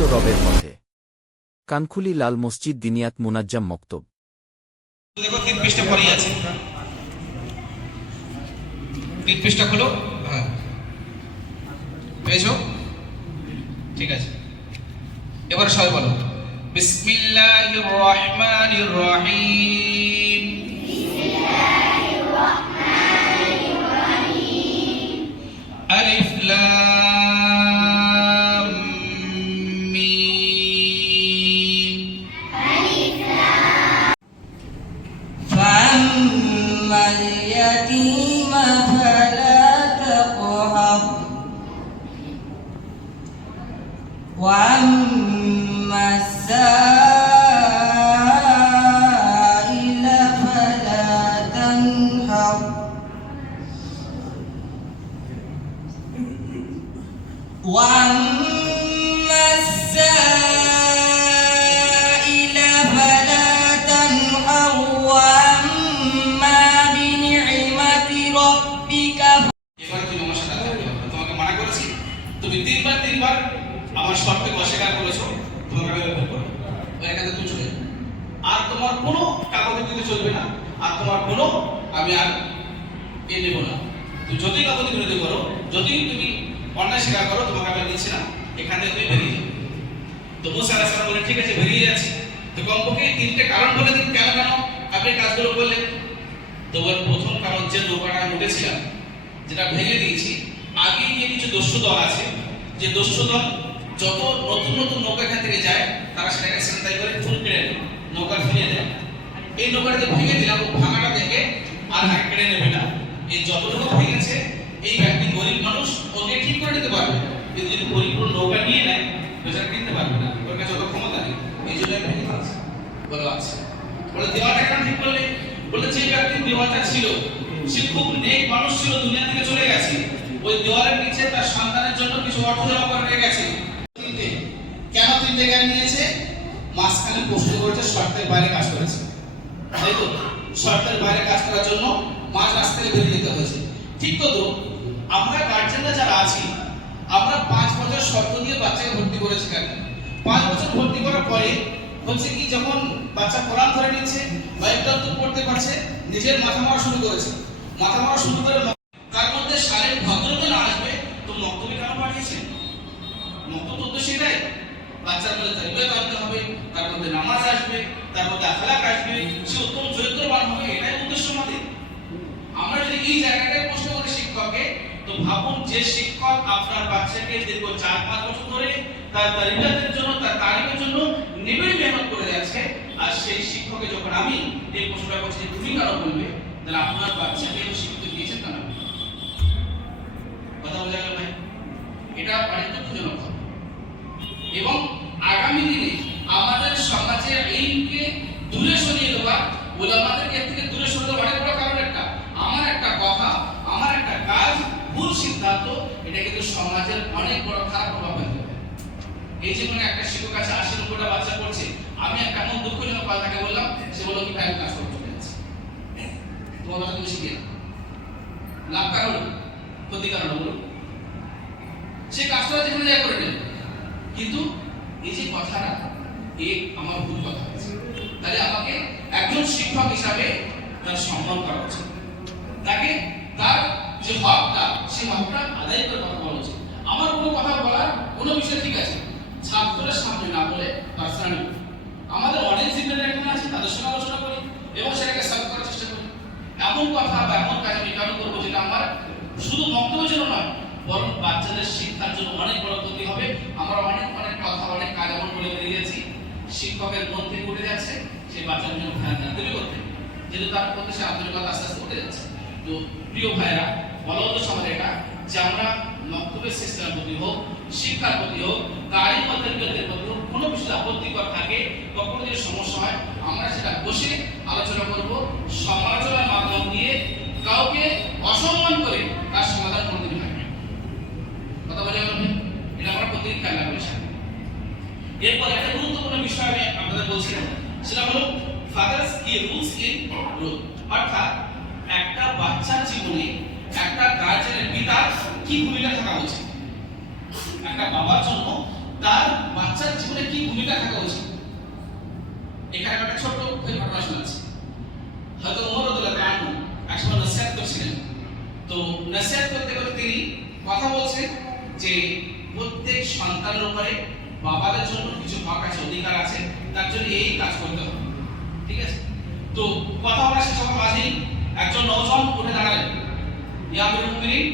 এসো রবের পথে। কানখুলি লাল মসজিদ দিনিয়াত মুনাজ্জাম মক্তব। দেখো 3 পৃষ্ঠা পরেই আছে। 3 পৃষ্ঠা খোলো। হ্যাঁ, পেয়েছো? ঠিক আছে, এবার সবাই বলো বিসমিল্লাহির রহমানির রহিম। বিসমিল্লাহির রহমানির রহিম। আলিফ লাম মিম। আলিফ লাম। ফাম্মাল ইয়াতীমা ফালা তাকহার وأما السائل فلا تنهر وأما السائل فلا تنهر وأما بنعمة ربك এবারে তুমি আমার সাথে তোমাকে মানা করেছি, তুমি তিনবার আমার শর্তকে অস্বীকার করেছো, তোমাকে আমি বের করব। ওই কাজে তুমি চলে যাও, আর তোমার কোনো কাগজে দিতে চলবে না, আর তোমার কোনো আমি আর নেব না। তুমি যদি কাগজে বিরোধী করো, যদি তুমি অন্যায় স্বীকার করো, তোমাকে আমি দিচ্ছি না, এখান থেকে তুমি বেরিয়ে যাও। তো মুসা আলাইহিস সালাম বলে ঠিক আছে বেরিয়ে যাচ্ছি। তো কমপক্ষে 3টে কারণ বলে দিন কেন আপনি কাজগুলো করলেন। তো ওর প্রথম কারণ যে নৌকাটা উঠেছিলাম, যেটা ভেঙে দিয়েছি, আগে যে কিছু দস্যু দল আছে, যে দস্যু দল যত নতুন নতুন নৌকা এখান থেকে যায়, তারা সেটাকে ছিনতাই করে ফুল কেড়ে নেয়, নৌকা ফিরিয়ে দেয়। এই নৌকাটা ভেঙে দিলাম, ভাঙাটা দেখে আর হাত কেড়ে নেবে না। এই যতটুকু ভেঙেছে, এই ব্যক্তি গরিব মানুষ, ওকে ঠিক করে নিতে পারবে, কিন্তু যদি পরিপূর্ণ নৌকা নিয়ে নেয়, বেচারা কিনতে পারবে না, ওর কাছে অত ক্ষমতা নেই। এই জন্য ভেঙে দিয়েছে। বলো আচ্ছা, বলে দেওয়াটা কেন ঠিক করলে? বলে যে ব্যক্তি দেওয়াটা ছিল, সে খুব নেক মানুষ ছিল, দুনিয়া থেকে চলে গেছে, ওই দেওয়ালের নিচে তার সন্তানের জন্য কিছু অর্থ জমা করে রেখে গেছে। কেন 3টে জ্ঞান নিয়েছে? মাঝখানে প্রশ্ন করেছে শর্তের বাইরে কাজ করেছে, তাই তো? শর্তের বাইরে কাজ করার জন্য মাঝ রাস্তা থেকে বেরিয়ে যেতে হয়েছে। ঠিক তো? আমরা গার্জেনরা যারা আছি, আমরা 5 বছর শর্ত দিয়ে বাচ্চাকে ভর্তি করেছি। কেন 5 বছর ভর্তি করার পরে হচ্ছে কি, যখন বাচ্চা কোরআন ধরে নিচ্ছে, বাইবল পড়তে পারছে, নিজের মাথা মারা শুরু করেছে, মাথা মারা শুরু করে তার মধ্যে শারীরিক ভদ্রতা না আসবে, তো মক্তবে কেন পাঠিয়েছেন? মক্তব তো সেটাই, বাচ্চার মধ্যে তারবিয়ত আনতে হবে, তার মধ্যে নামাজ আসবে, তার মধ্যে আখলাক আসবে, সে উত্তম চরিত্রবান হবে, এটাই উদ্দেশ্য আমাদের। আমরা যদি এই জায়গাটায় প্রশ্ন করি শিক্ষককে, তো ভাবুন যে শিক্ষক আপনার বাচ্চাকে দীর্ঘ 4-5 বছর ধরে তার তারবিয়তের জন্য, তার তালিমের জন্য নিবিড় মেহনত করে যাচ্ছে, আর সেই শিক্ষককে যখন আমি এই প্রশ্নটা করছি তুমি কেন বলবে, তাহলে আপনার বাচ্চাকে শিক্ষিত দিয়েছেন কেন? কথা বোঝা গেল ভাই? এটা অনেক দুঃখজনক হবে। এবং আগামী দিনে আমাদের সমাজে এইকে দূরে সরিয়ে দেওয়া, ওলামাদেরকে এর থেকে দূরে সরিয়ে দেওয়া অনেক বড় কারণ একটা, আমার একটা কথা, আমার একটা কাজ, ভুল সিদ্ধান্ত, এটা কিন্তু সমাজের অনেক বড় খারাপ প্রভাব ফেলতে পারে। এই যে কোনো একটা শিক্ষক আছে 80-90টা বাচ্চা পড়ছে, আমি একটা এমন দুঃখজনক কথাকে বললাম, সে বলল কি ভাই আমি কাজ করতে যাচ্ছি, তোমার কথা তুমি শিখিয়ে লাভ কারণ ক্ষতি কারণ বলুন, সে কাজটা যেখানে যায় করে নেবে, কিন্তু এই যে কথাটা এই আমার ভুল কথা হয়েছে, তাহলে আমাকে একজন শিক্ষক হিসাবে তার সম্মান করা উচিত, তাকে তার যে হকটা, সেই হকটা আদায় করে কথা বলা উচিত। আমার কোনো কথা বলার কোনো বিষয় ঠিক আছে, ছাত্রদের সামনে না বলে পার্সোনালি আমাদের অনেক সিনিয়র একজন আছে, তাদের সঙ্গে আলোচনা করি এবং সেটাকে সলভ করার চেষ্টা করি। এমন কথা বা এমন কাজ আমি কেন করবো যেটা আমার শুধু বক্তব্যের জন্য নয়, বরং বাচ্চাদের শিক্ষার জন্য অনেক বড় ক্ষতি হবে। আমরা অনেক কথা, অনেক কাজ এমন করে বেরিয়ে গেছি, শিক্ষকের মন থেকে উঠে যাচ্ছে, সেই বাচ্চার জন্য ধ্যান দেবে করতে, যেহেতু তার প্রতি সে আন্তরিকতা আস্তে আস্তে উঠে যাচ্ছে। তো প্রিয় ভাইরা, বলা হতো সমাজ এটা যে আমরা মক্তবের সিস্টেমের প্রতি হোক, শিক্ষার প্রতি হোক, তালিম ও তারবিয়তের প্রতি হোক, কোনো বিষয়ে আপত্তিকর থাকে, কখনো যদি সমস্যা হয়, আমরা সেটা বসে আলোচনা করব, সমালোচনার মাধ্যম দিয়ে কাউকে অসম্মান করে তার সমাধান করে দিতে হবে। কথা বোঝা গেল? এটা আমরা প্রত্যেক খেয়াল রাখবো। এরপর একটা গুরুত্বপূর্ণ বিষয় আমি আপনাদের বলছিলাম, সেটা হলো ফাদার্স কি রুলস ইন গ্রোথ, অর্থাৎ একটা বাচ্চার জীবনে একটা গার্জিয়ানের পিতার কি ভূমিকা থাকা উচিত। একটা বাবার জন্য তার তার বাচ্চার জীবনে কি ভূমিকা থাকা উচিত। এখানে একটা ছোট্ট ঘটনা শোনাচ্ছি। হয়তো ওমর রাদিয়াল্লাহু আনহু একসময় নসিহত করছিলেন। তো নসিহত করতে করতে তিনি কথা বলছেন যে প্রত্যেক সন্তানের উপরে বাবাদের জন্য কিছু হক আছে, অধিকার আছে, তার জন্য এই কাজ করতে হবে, ঠিক আছে। তো কথা বলা শেষ হওয়ার মাঝেই একজন নওজওয়ান উঠে দাঁড়ালেন, ইয়া আমিরুল মুমিনিন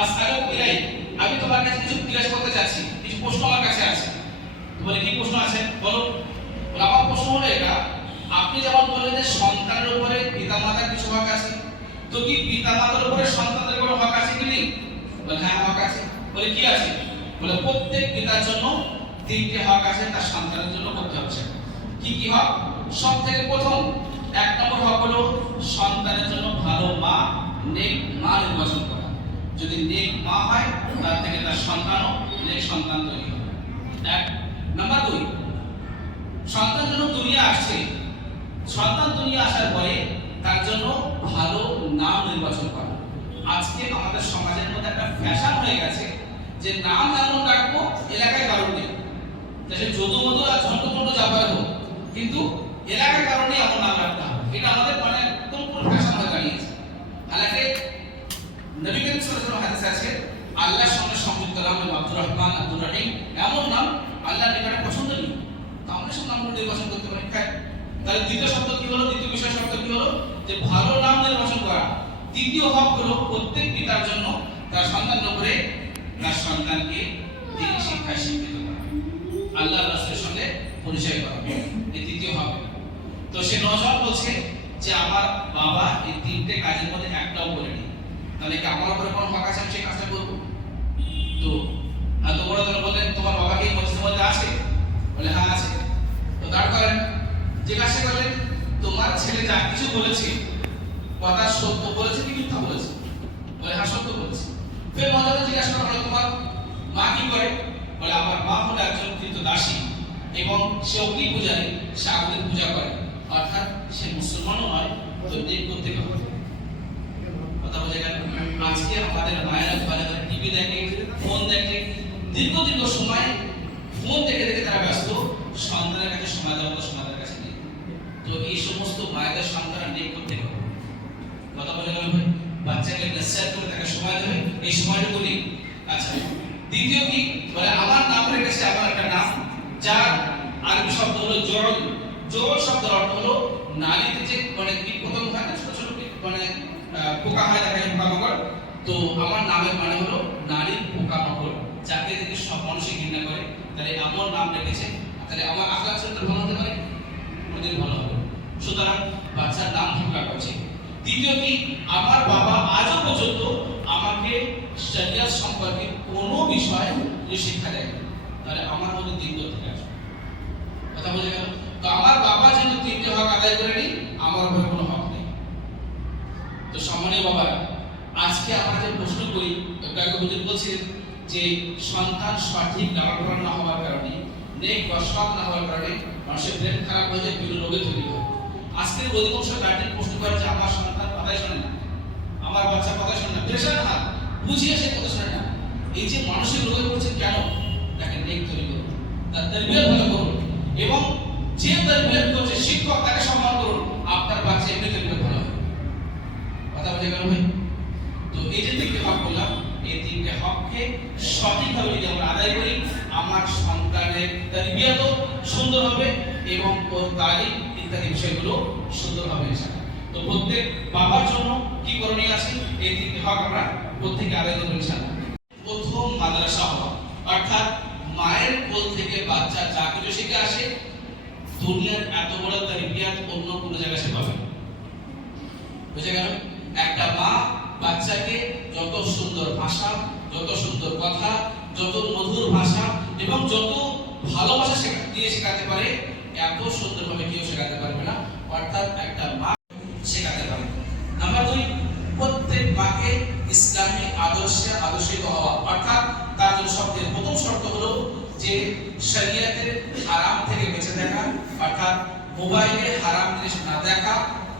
আসআলুক ইলাই, আমি তোমার কাছে কিছু জিজ্ঞাসা করতে চাচ্ছি, কিছু প্রশ্ন আমার কাছে আছে। তো বলে কি প্রশ্ন আছে বলো। বলে আমার প্রশ্ন হলো এটা, আপনি যেমন বললেন যে সন্তানের উপরে পিতামাতার কিছু হক আছে, তো কি পিতামাতার উপরে সন্তানদের কোনো হক আছে কি নেই? বলে হ্যাঁ হক আছে। বলে কি আছে? বলে প্রত্যেক পিতার জন্য তিনটি হক আছে, তার সন্তানের জন্য করতে হচ্ছে। কি কি হক? সব থেকে প্রথম এক নম্বর হক হলো সন্তানের জন্য ভালো মা, নেক মা নির্বাচন করা। যদি নেক মা হয় তার থেকে তার সন্তানও নেক সন্তান তৈরি হবে। এক নাম্বার দুই, সন্তান যখন দুনিয়া আসছে, সন্তান দুনিয়া আসার পরে তার জন্য ভালো নাম নির্বাচন করা। আজকে আমাদের সমাজের মধ্যে একটা ফ্যাশন হয়ে গেছে যে নাম এমন রাখবো এলাকায় কারণ নেই, সে যদু মধু আর ঝন্টুমন্ড যাবার হোক, কিন্তু এলাকার কারণে এমন নাম রাখতে হবে। এটা আমাদের মানে একদম পুরো ফ্যাশন হয়ে দাঁড়িয়েছে। হালাকে নবী করিম সাল্লাল্লাহু আলাইহি ওয়াসাল্লাম হাদিসে আছে আল্লাহর সঙ্গে সংযুক্ত নাম হলো আব্দুর রহমান, আব্দুর রহিম, এমন নাম আল্লাহর নিকটে পছন্দ নেই। তো আমরা সব নামগুলো নির্বাচন করতে পারি। তাহলে দ্বিতীয় শব্দ কি হলো? দ্বিতীয় বিষয় শব্দ কি হলো? যে ভালো নাম নির্বাচন করা। তৃতীয় হক হলো প্রত্যেক পিতার জন্য তার সন্তানের উপরে তার সন্তানকে দিন শিক্ষায় শিক্ষিত করা, আল্লাহর রাসূলের সঙ্গে পরিচয় করা, এই তৃতীয় হক। তো সে নওজওয়ান বলছে যে আমার বাবা এই তিনটে কাজের মধ্যে একটাও করেনি, তাহলে কি আমার উপরে কোনো হক আছে আমি সেই কাজটা করবো? তো এত বড় ধরে বললেন তোমার বাবা কি মসজিদের মধ্যে আছে? বলে হ্যাঁ আছে। তো দাঁড় করেন, জিজ্ঞাসা করলেন তোমার ছেলে যা কিছু বলেছে কথা সত্য বলেছে কি মিথ্যা বলেছে? বলে হ্যাঁ সত্য বলেছে। ফের মজাদার জিজ্ঞাসা করা হলো তোমার মা কি করে? বলে আমার মা হলো একজন কৃতদাসী এবং সে অগ্নি পূজারী, সে আগুনের পূজা করে, অর্থাৎ সে মুসলমানও নয়, তো নেক করতে হবে। কথা বোঝা গেল? আজকে আমাদের মায়েরা ঘরে ঘরে টিভি দেখে, ফোন দেখে, দীর্ঘ দীর্ঘ সময় ফোন দেখে দেখে তারা ব্যস্ত, সন্তানের কাছে সময় দেওয়ার মতো সন্তানের কাছে নেই। তো এই সমস্ত মায়েদের সন্তান নেক করতে হবে। কথা বোঝা গেল ভাই? বাচ্চাকে নসিহত করে তাকে সময় দেবে, এই সময়টুকু নেই। আচ্ছা, দ্বিতীয় কি? বলে আমার নাম রেখেছে আমার একটা নাম, যার আরবি শব্দ হলো জল। জল শব্দের অর্থ হলো নালীতে যে মানে কীট পতঙ্গ হয় না, ছোট ছোট মানে পোকা হয়, দেখা যায় পোকামাকড়। তো আমার নামের মানে হলো নারীর পোকামাকড়, যাকে দেখে সব মানুষই ঘৃণা করে। তাহলে আমার নাম রেখেছে, তাহলে আমার আখলাক চরিত্র ভালো হতে পারে, কোনদিন ভালো হবে। সুতরাং বাচ্চার নাম ঠিক রাখা উচিত। দ্বিতীয় কি? আমার বাবা আজও পর্যন্ত আমাকে শরিয়ত সম্পর্কে কোনো বিষয় শিক্ষা দেয়, তাহলে আমার মধ্যে দিন থেকে আসবে। কথা বোঝা গেল? তো আমার বাবা যেন তিনটে হক আদায় করেনি, আমার উপরে কোনো হক নেই। তো সম্মানীয় বাবারা, আজকে আমরা যে প্রশ্ন করি, একটু আগে হুজুর বলছিলেন যে সন্তান সঠিক লালন না হওয়ার কারণে, নেক বা সৎ না হওয়ার কারণে মানুষের ব্রেন খারাপ হয়ে যায়, বিভিন্ন রোগে তৈরি হয়। আজকের অধিকাংশ গার্ডিয়ান প্রশ্ন করে যে আমার সন্তান কথাই শোনে না, আমার বাচ্চা কথাই শোনে না, প্রেশার না বুঝিয়ে সে কথা শোনে না। এই যে মানসিক রোগে পড়ছে কেন? তাকে নেক তৈরি করুন, তার তারবিয়ত ভালো করুন, এবং যে তারবিয়ত করছে শিক্ষক তাকে সম্মান করুন, আপনার বাচ্চা এমনি তারবিয়ত ভালো হবে। কথা বোঝা গেল ভাই? তো এই যে তিনটে হক বললাম, এই তিনটে হককে সঠিকভাবে যদি আমরা আদায় করি, আমার সন্তানের তারবিয়ত সুন্দর হবে এবং ওর তালিম ইত্যাদি বিষয়গুলো সুন্দর হবে ইনশাআল্লাহ। তো প্রত্যেক বাবার জন্য কি করণীয় আছে? এই তিনটে হক আমরা প্রত্যেকে আদায় করব ইনশাআল্লাহ। প্রথম মাদ্রাসা হওয়া, অর্থাৎ মায়ের কোল থেকে বাচ্চা যা কিছু শিখে আসে, দুনিয়ার এত বড় তারবিয়ত অন্য কোনো জায়গায় সে পাবে না। বুঝে গেল? একটা মা বাচ্চাকে যত সুন্দর ভাষা, যত সুন্দর কথা, যত মধুর ভাষা এবং যত ভালোবাসা শেখাতে পারে, এত সুন্দরভাবে কেউ শেখাতে পারবে না, অর্থাৎ একটা মা শেখাতে পারে। নাম্বার দুই, প্রত্যেক মাকে ইসলামী আদর্শে আদর্শিত হওয়া, অর্থাৎ তার জন্য সবচেয়ে প্রথম শর্ত হলো যে শরীয়তের হারাম থেকে বেঁচে থাকা, অর্থাৎ মোবাইলে হারাম জিনিস না দেখা,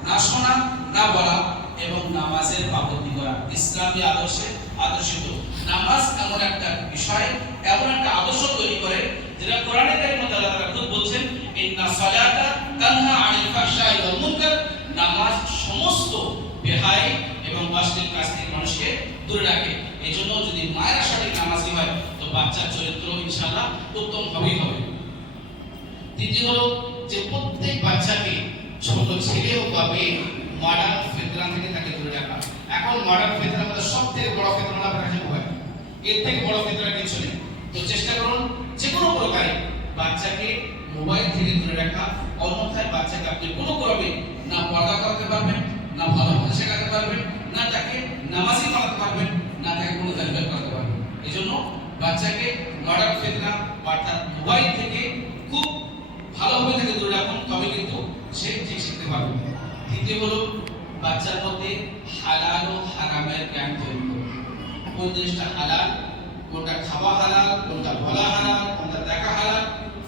না শোনা, না বলা, এবং নামাজের পাবন্দি করা। ইসলামী আদর্শে আদর্শিত নামাজ এমন একটা বিষয়, এমন একটা আদর্শ তৈরি করে যেটা কোরআনে কারিমে আল্লাহ তাআলা খুব বলছেন, ইন্না সালাতা তানহা আনিল ফাহশাই ওয়াল মুনকার, নামাজ সমস্ত বেহাই এবং অশ্লীল কাজ থেকে মানুষকে দূরে রাখে। এজন্য যদি মায়েরা সঠিক নামাজি হয় তো বাচ্চার চরিত্র ইনশাআল্লাহ উত্তম হবেই হবে। দ্বিতীয় হলো যে প্রত্যেক বাচ্চাকে, ছোট ছেলে হোক বা মেয়ে, মডার্ন ফিতরা থেকে তাকে দূরে রাখা। এখন মডার্ন ফিতরার মধ্যে সবথেকে বড় ফিতরা হলো আপনার কাছে মোবাইল। এর থেকে বড় ফিতরা কিছু নেই। তো চেষ্টা করুন যে কোনো প্রকারে বাচ্চাকে মোবাইল থেকে দূরে রাখা, অন্যথায় বাচ্চাকে আপনি কোনো ক্রমে না পর্দা করাতে পারবেন, না ভালো ভালো শেখাতে পারবেন, না তাকে নামাজি বানাতে পারবেন, না তাকে কোনো তালিবাত করাতে পারবেন। এজন্য বাচ্চাকে মডার্ন ফিতরা অর্থাৎ মোবাইল থেকে খুব ভালোভাবে তাকে দূরে রাখুন, তবে কিন্তু সে ঠিক শিখতে পারবে। তৃতীয় হলো বাচ্চার মধ্যে হালাল ও হারামের জ্ঞান তৈরি করুন। কোন জিনিসটা হালাল, কোনটা খাওয়া হালাল, কোনটা বলা হালাল, কোনটা দেখা হালাল,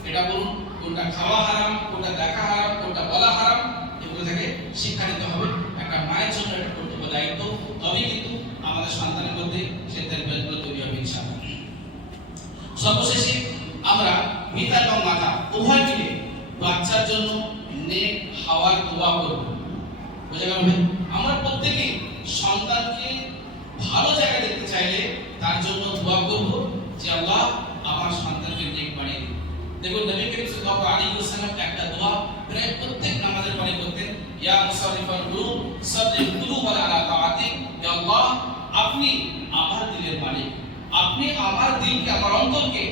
এটা বলুন। কোনটা খাওয়া হারাম, কোনটা দেখা হারাম, কোনটা বলা হারাম, এগুলো থেকে শিক্ষা দিতে হবে। একটা মায়ের জন্য একটা কর্তব্য দায়িত্ব, তবেই কিন্তু আমাদের সন্তানের মধ্যে সে তারবিয়াতগুলো তৈরি হবে ইনশাআল্লাহ। সর্বশেষে আমরা পিতা এবং মাতা উভয় মিলে বাচ্চার জন্য নেক হাওয়ার দোয়া করব। বুঝা গেল ভাই? আমরা প্রত্যেকেই সন্তানকে ভালো জায়গায় দেখতে চাইলে তার জন্য দোয়া করব যে আল্লাহ আমার সন্তানকে নেক বানিয়ে দিন। দেখুন নবী করিম সাল্লাল্লাহু আলাইহি ওয়াসাল্লাম একটা দোয়া প্রায় প্রত্যেক নামাজের পরে করতেন, ইয়া মুসাররিফাল কুলুব সাররিফ কুলুবানা আলা তাআতিক। হে আল্লাহ, আপনি আমার দিলের মালিক, আপনি আমার দিলকে, আমার অন্তরকে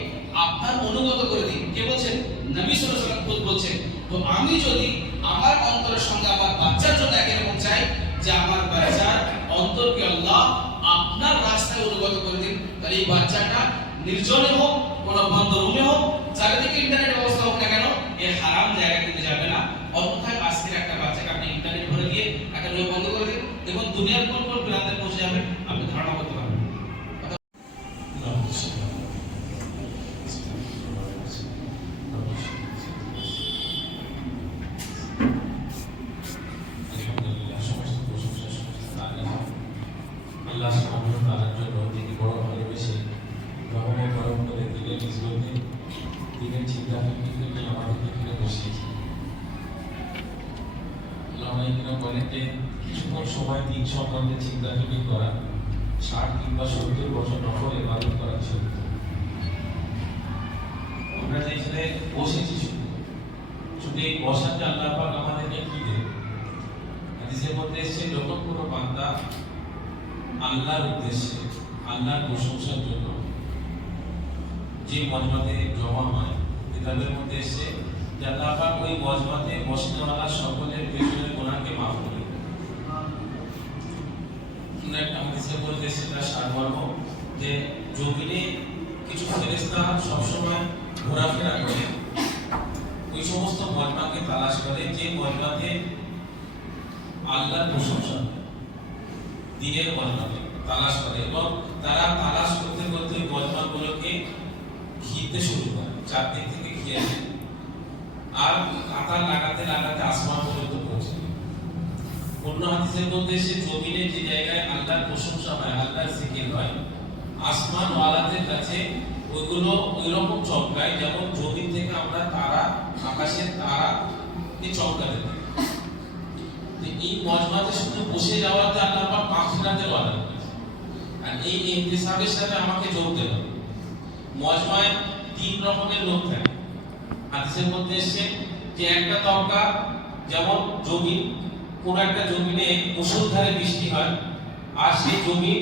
আপনার অনুগত করে দিন। কে বলছেন? নবী সাল্লাল্লাহু আলাইহি ওয়াসাল্লাম খুদ বলছেন। তো আমি যদি আমার অন্তরের সঙ্গে আমার বাচ্চার জন্য একই রকম চাই যে আমার বাচ্চার অন্তরকে আল্লাহ আপনার রাস্তায় অনুগত করে দিন, তাহলে এই বাচ্চাটা নির্জনে হোক, কোনো বন্ধ রুমে হোক, চারিদিকে ইন্টারনেট ব্যবস্থা হোক না কেন, এই হারাম জায়গায় কিন্তু যাবে না। অন্যথায় আজকের একটা বাচ্চাকে আপনি ইন্টারনেট ভরে দিয়ে একটা রুম বন্ধ করে দিন, দেখুন দুনিয়ার কোন কোন প্রান্তে পৌঁছে যাবে আপনি ধারণা করতে পারবেন। আল্লাহ সুবহানাহু ওয়া তাআলার জন্য যিনি বড় ভালোবেসে রহমত করম করে দিলেন নিজকে, দিনের চিন্তা থেকে আমাদেরকে এখানে বসিয়েছে। আল্লাহ বলেন যে কিছুক্ষণ সময় দিন সংক্রান্তে চিন্তা ফিকির করা 60 কিংবা 70 বছর নফল ইবাদত করা ছিল। আমরা যে এখানে বসেছি শুধু এই বসাতে আল্লাহ পাক আমাদেরকে কি দেন? হাদিসের মধ্যে এসেছে, যখন কোনো বান্দা আল্লাহর উদ্দেশ্যে, আল্লাহর প্রশংসার জন্য যে মজমাতে জমা হয়, কিতাবের মধ্যে এসে যে আল্লাহ পাক ওই মজমাতে বসনেওয়ালা সকলের পেছনের গুনাহকে মাফ করে দেন। একটা হাদিসের মধ্যে এসে তার সারমর্ম যে জমিনে কিছু ফেরেশতা সবসময় ঘোরাফেরা করে ওই সমস্ত মজমাকে তালাশ করে যে মজমাতে আল্লাহর প্রশংসা, দিনের মজমাকে তালাশ করে, এবং তারা তালাশ করতে করতে মজমাগুলোকে ঘিরতে শুরু করে, চারদিক থেকে ঘিরে আসে আর কাতার লাগাতে লাগাতে আসমান পর্যন্ত পৌঁছে। অন্য হাদিসের মধ্যে সে জমিনে যে জায়গায় আল্লাহর প্রশংসা হয়, আল্লাহর জিকির হয়, আসমান ওয়ালাদের কাছে ওইগুলো ওই রকম চমকায় যেমন জমিন থেকে আমরা তারা, আকাশের তারা চমকাতে থাকি। এই মজমাতে শুধু বসে যাওয়াতে আল্লাহ পাক মাগফিরাতের ওয়াদা করেছেন, আর এই ইহতিসাবের সাথে আমাকে যোগতে হবে। মজমায় 3 রকমের লোক থাকে। হাদিসের মধ্যে এসেছে যে একটা তবকা, যেমন জমি, কোন একটা জমিনে মুষলধারে বৃষ্টি হয় আর সেই জমি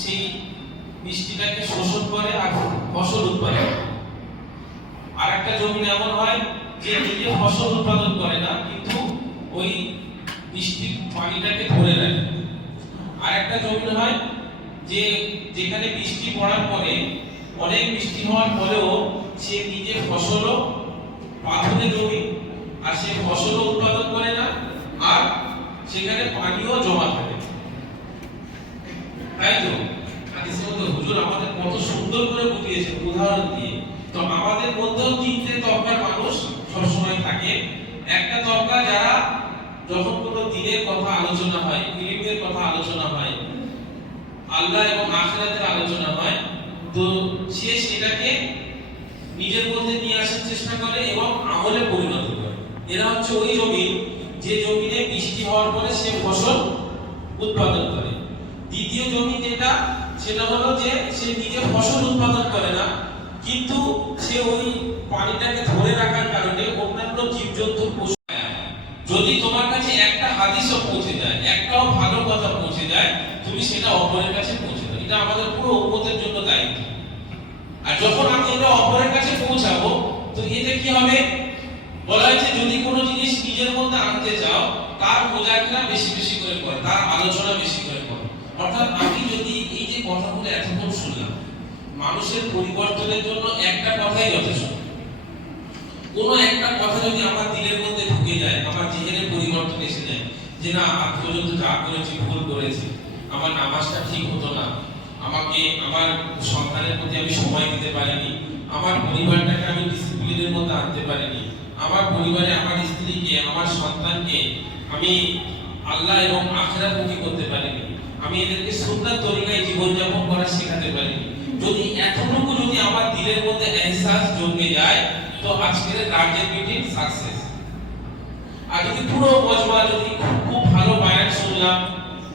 সেই বৃষ্টিটাকে শোষণ করে আর ফসল উৎপাদন করে। আর একটা জমি এমন হয় যে নিজে ফসল উৎপাদন করে না, কিন্তু ওই বৃষ্টির পানিটাকে ধরে রাখে। আর একটা জমি হয় যে যেখানে বৃষ্টি পড়ার পরে, অনেক বৃষ্টি হওয়ার পরেও সে নিজে ফসলও পাথরে জমি, আর সে ফসলও উৎপাদন করে না, আর সেখানে পানিও জমা থাকে। তাই তো হাদিসের মধ্যে হুজুর আমাদের কত সুন্দর করে বুঝিয়েছেন উদাহরণ দিয়ে। তো আমাদের মধ্যেও 3টে তবকার মানুষ সবসময় থাকে। একটা তবকা যারা যখন কোনো দিনের কথা আলোচনা হয়, ইলমের কথা আলোচনা হয়, আল্লাহ এবং আখিরাতের আলোচনা হয়, তো সে সেটাকে নিজের মধ্যে নিয়ে আসার চেষ্টা করে এবং আমলে পরিণত করে। এরা হচ্ছে ওই জমি যে জমিতে বৃষ্টি হওয়ার পরে সে ফসল উৎপাদন করে। দ্বিতীয় জমি যেটা, সেটা হলো যে সে নিজে ফসল উৎপাদন করে না, কিন্তু সে ওই পানিটাকে ধরে রাখার কারণে অন্যান্য জীবজন্তু পশু, যদি তোমার কাছে একটা হাদিসও পৌঁছে যায়, একটাও ভালো কথা পৌঁছে যায়, তুমি সেটা অপরের কাছে পৌঁছে দাও। এটা আমাদের পুরো উম্মতের জন্য দায়িত্ব। আর যখন আমি এটা অপরের কাছে পৌঁছাবো, তো এতে কি হবে? বলা হয়েছে যদি কোনো জিনিস নিজের মধ্যে আনতে চাও, তার মোজাকরা বেশি বেশি করে করো, তার আলোচনা বেশি করে করো। অর্থাৎ আমি যদি এই যে কথাগুলো এতক্ষণ শুনলাম, মানুষের পরিবর্তনের জন্য একটা কথাই যথেষ্ট। কোনো একটা কথা যদি আমার দিলের মধ্যে ঢুকে যায়, আমার জিহ্বার পরিবর্তন এসে যায়, যে না আজ পর্যন্ত যা করেছি ভুল করেছি, আমার নামাজটা ঠিক হতো না, আমাকে আমার সন্তানের প্রতি আমি সময় দিতে পারিনি, আমার পরিবারটাকে আমি ডিসিপ্লিনের মধ্যে আনতে পারিনি, আমার পরিবারে আমার স্ত্রীকে, আমার সন্তানকে আমি আল্লাহ এবং আখিরাতমুখী করতে পারিনি, আমি এদেরকে সুন্নাত তরিকায় জীবনযাপন করা শেখাতে পারিনি। যদি এতটুকু যদি আমার দিলের মধ্যে এহসাস জন্মে যায়, তো আজকের গার্জেন মিটিং সাকসেস। আর যদি পুরো মজমা যদি খুব ভালো বায়ান শুনলাম,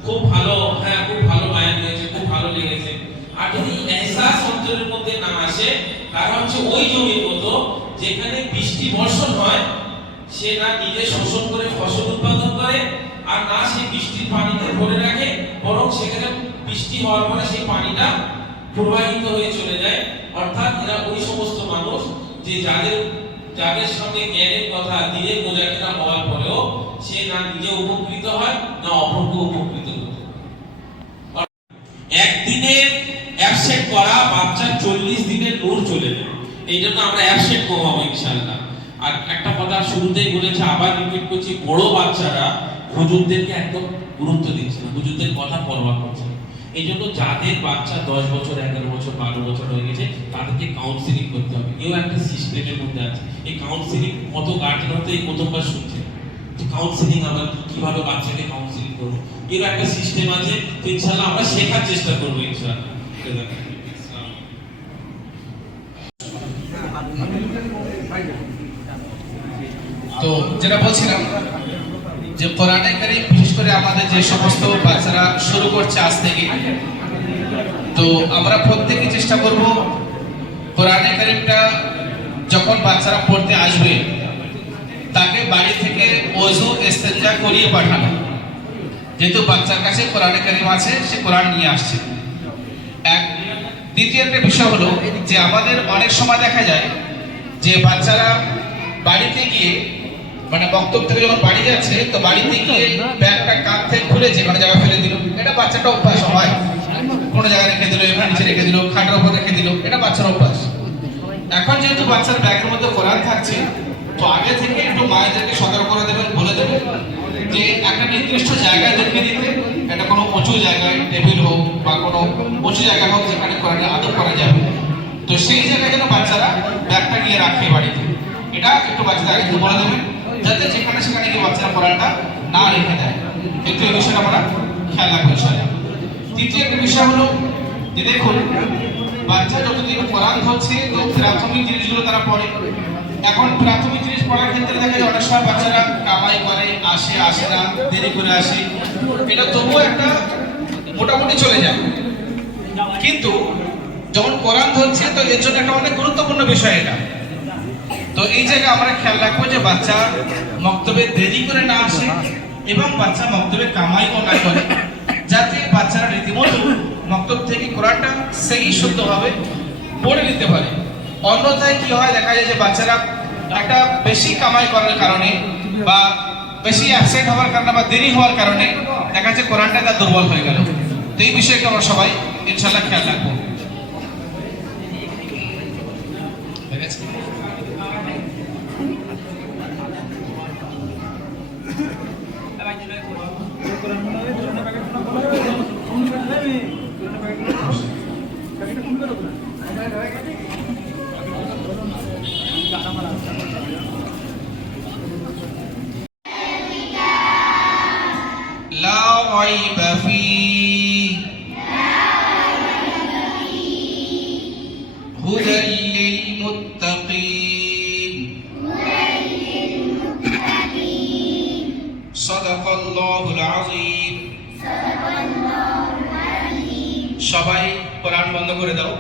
খুব ভালো, হ্যাঁ খুব ভালো বায়ান হয়েছে, খুব ভালো লেগেছে, আর যদি এহসাস অন্তরের মধ্যে না আসে, কারণ হচ্ছে ওই জমির মতো যেখানে বৃষ্টি বর্ষণ হয়, সে না নিজে শোষণ করে ফসল উৎপাদন করে, আর না সে বৃষ্টির পানিতে ধরে রাখে, বরং সেখানে বৃষ্টি হওয়ার পরে সেই পানিটা প্রবাহিত হয়ে চলে যায়। অর্থাৎ এরা ওই সমস্ত মানুষ যে যাদের সামনে জ্ঞানের কথা দিনের মোজাকেরা হওয়ার পরেও সে না নিজে উপকৃত হয়, না অপরকে উপকৃত করে। একদিনের অ্যাবসেন্ট করা বাচ্চার 40 দিনের নূর চলে যায়। এই জন্য আমরা অ্যাবসেন্ট কমাবো ইনশাআল্লাহ। আর একটা কথা শুরুতেই বলেছে, আবার রিপিট করছি, বড় বাচ্চারা হুজুরদেরকে একদম গুরুত্ব দিচ্ছে না, হুজুরদের কথা পরোয়া করছে না। এই জন্য যাদের বাচ্চা 10 বছর, 11 বছর, 12 বছর হয়ে গেছে, তাদেরকে কাউন্সিলিং করতে হবে। এও একটা সিস্টেমের মধ্যে আছে। এই কাউন্সিলিং কত গার্জেন হতে এই প্রথমবার শুনছে, তো কাউন্সিলিং আমরা কিভাবে বাচ্চাকে কাউন্সিলিং করবো, এর একটা সিস্টেম আছে। তো ইনশাআল্লাহ আমরা শেখার চেষ্টা করবো ইনশাআল্লাহ। তো যেটা বলছিলাম যে কোরআনে কারীম বিশেষ করে আমাদের যে সমস্ত বাচ্চারা শুরু করছে আজ থেকে, তো আমরা প্রত্যেকেই চেষ্টা করব কোরআনে কারীমটা যখন বাচ্চারা পড়তে আসবে, তাকে বাড়ি থেকে ওযু ইস্তেনজা করিয়ে পাঠানো। যেহেতু বাচ্চার কাছে কোরআনে কারীম আছে, সে কোরআন নিয়ে আসছে। দ্বিতীয় একটা বিষয় হলো যে আমাদের অনেক সময় দেখা যায় যে বাচ্চারা বাড়িতে গিয়ে, মানে বক্তব্য থেকে যখন বাড়ি যাচ্ছে, তো বাড়িতে গিয়ে ব্যাগটা কাঁধ থেকে খুলে যেখানে জায়গা ফেলে দিল। এটা বাচ্চাটা অভ্যাস হয়, কোনো জায়গায় রেখে দিল, এবার নিচে রেখে দিল, খাটের উপর রেখে দিল, এটা বাচ্চার অভ্যাস। এখন যেহেতু বাচ্চার ব্যাগের মধ্যে কোরআন থাকছে, তো আগে থেকে একটু মায়েদেরকে সতর্ক করে দেবেন, বলে দেবেন যে একটা নির্দিষ্ট জায়গায় রেখে দিতে, এটা কোনো উঁচু জায়গায়, টেবিল হোক বা কোনো উঁচু জায়গা হোক যেখানে কোরআনের আদব করা যাবে, তো সেই জায়গায় যেন বাচ্চারা ব্যাগটা নিয়ে রাখে বাড়িতে। এটা একটু বাচ্চাদের আগে থেকে বলে দেবেন, যাতে যেখানে সেখানে গিয়ে বাচ্চারা কোরআনটা না রেখে দেয়। কিন্তু এই বিষয়টা আমরা খেয়াল রাখবো ইনশাআল্লাহ। তৃতীয় একটা বিষয় হলো যে দেখুন, বাচ্চা যতদিন কোরআন ধরছে, তো প্রাথমিক জিনিসগুলো তারা পড়ে। এখন প্রাথমিক জিনিস পড়ার ক্ষেত্রে দেখা যায় অনেক সময় বাচ্চারা কামাই করে, আসে না, দেরি করে আসে, এটা তবুও একটা মোটামুটি চলে যায়। কিন্তু যখন কোরআন ধরছে, তো এর জন্য একটা অনেক গুরুত্বপূর্ণ বিষয় এটা। তো এই জায়গায় আমরা খেয়াল রাখবো যে বাচ্চা মক্তবে দেরি করে না আসে এবং বাচ্চা মক্তবে কামাইও না করে, যাতে বাচ্চারা রীতিমতো মক্তব থেকে কোরআনটা সেই শুদ্ধভাবে পড়ে নিতে পারে। অন্যথায় কি হয়, দেখা যায় যে বাচ্চারা একটা বেশি কামাই করার কারণে বা বেশি অ্যাবসেন্ট হওয়ার কারণে বা দেরি হওয়ার কারণে দেখা যাচ্ছে কোরআনটা তার দুর্বল হয়ে গেল। তো এই বিষয়টা আমরা সবাই ইনশাআল্লাহ খেয়াল রাখবো। ঠিক আছে? সবাই কোরআন বন্ধ করে দাও।